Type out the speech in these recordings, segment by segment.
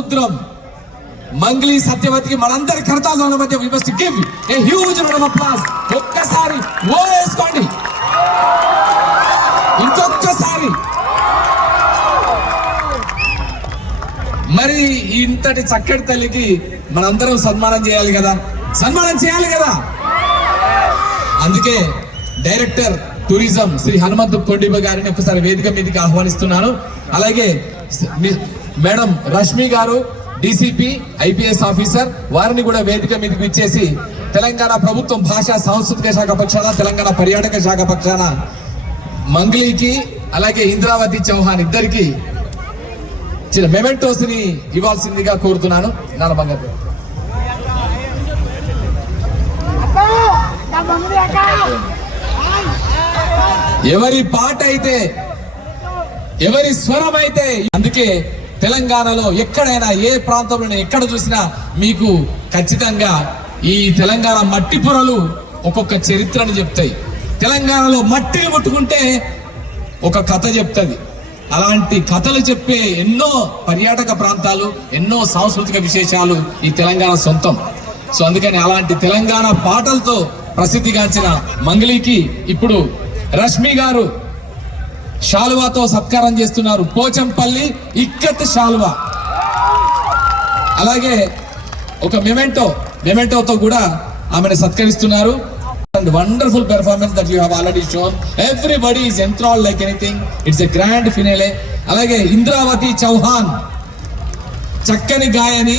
సముద్రం మంగ్లీ సత్యవతికి మనందరి కరతాళాల మధ్య we must give a huge round of applause. ఒక్కసారి ఓ వేసుకోండి, ఇంకొక్కసారి. మరి ఇంతటి చక్కటి తల్లికి మనందరం సన్మానం చేయాలి కదా, సన్మానం చేయాలి కదా. అందుకే డైరెక్టర్ టూరిజం శ్రీ హనుమంతు కొండిబ గారిని ఒకసారి వేదిక మీదకి ఆహ్వానిస్తున్నాను. అలాగే మేడం రష్మి గారు డిసిపి ఐపీఎస్ ఆఫీసర్, వారిని కూడా వేదిక మీదకి ఇచ్చేసి తెలంగాణ ప్రభుత్వం భాషా సాంస్కృతిక శాఖ పక్షాన, తెలంగాణ పర్యాటక శాఖ పక్షాన మంగ్లీకి అలాగే ఇంద్రావతి చౌహాన్ ఇద్దరికి చిన్న మెమెంటోస్ ని ఇవ్వాల్సిందిగా కోరుతున్నాను. నాన్న బంగారు, ఎవరి పాట అయితే ఎవరి స్వరం అయితే. అందుకే తెలంగాణలో ఎక్కడైనా ఏ ప్రాంతంలో ఎక్కడ చూసినా మీకు ఖచ్చితంగా ఈ తెలంగాణ మట్టి పొరలు ఒక్కొక్క చరిత్రను చెప్తాయి. తెలంగాణలో మట్టిని ముట్టుకుంటే ఒక కథ చెప్తుంది. అలాంటి కథలు చెప్పే ఎన్నో పర్యాటక ప్రాంతాలు, ఎన్నో సాంస్కృతిక విశేషాలు ఈ తెలంగాణ సొంతం. సో అందుకని అలాంటి తెలంగాణ పాటలతో ప్రసిద్ధిగాంచిన మంగ్లీకి ఇప్పుడు రష్మి గారు శాలువాతో సత్కారం చేస్తున్నారు. పోచంపల్లి ఇక్కత్ శాలువా, అలాగే ఒక మెమెంటోతో కూడా ఆమెను సత్కరిస్తున్నారు. Wonderful performance that you have already shown. Everybody is enthralled like anything. It's a grand finale. అలాగే ఇంద్రావతి చౌహాన్ చక్కని గాయని,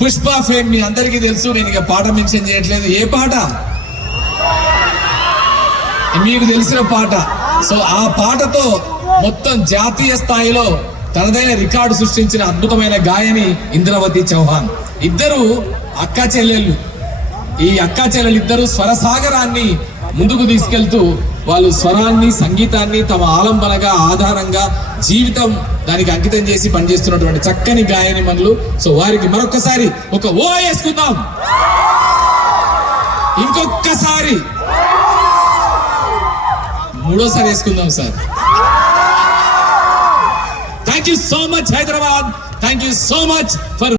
పుష్ప ఫేమ్ మీ అందరికీ తెలుసు. నేను ఇక పాట మెన్షన్ చేయట్లేదు. ఏ పాట మీకు తెలిసిన పాట. సో ఆ పాటతో మొత్తం జాతీయ స్థాయిలో తనదైన రికార్డు సృష్టించిన అద్భుతమైన గాయని ఇంద్రావతి చౌహాన్. ఇద్దరు అక్కా చెల్లెళ్ళు. ఈ అక్కా చెల్లెలు ఇద్దరు స్వరసాగరాన్ని ముందుకు తీసుకెళ్తూ వాళ్ళు స్వరాన్ని, సంగీతాన్ని తమ ఆలంబనగా, ఆధారంగా, జీవితం దానికి అంకితం చేసి పనిచేస్తున్నటువంటి చక్కని గాయని మనులు. సో వారికి మరొకసారి ఒక ఓ వేసుకుందాం, ఇంకొకసారి మూడోసారి వేసుకుందాం sir. Thank you so much Hyderabad. Thank you so much for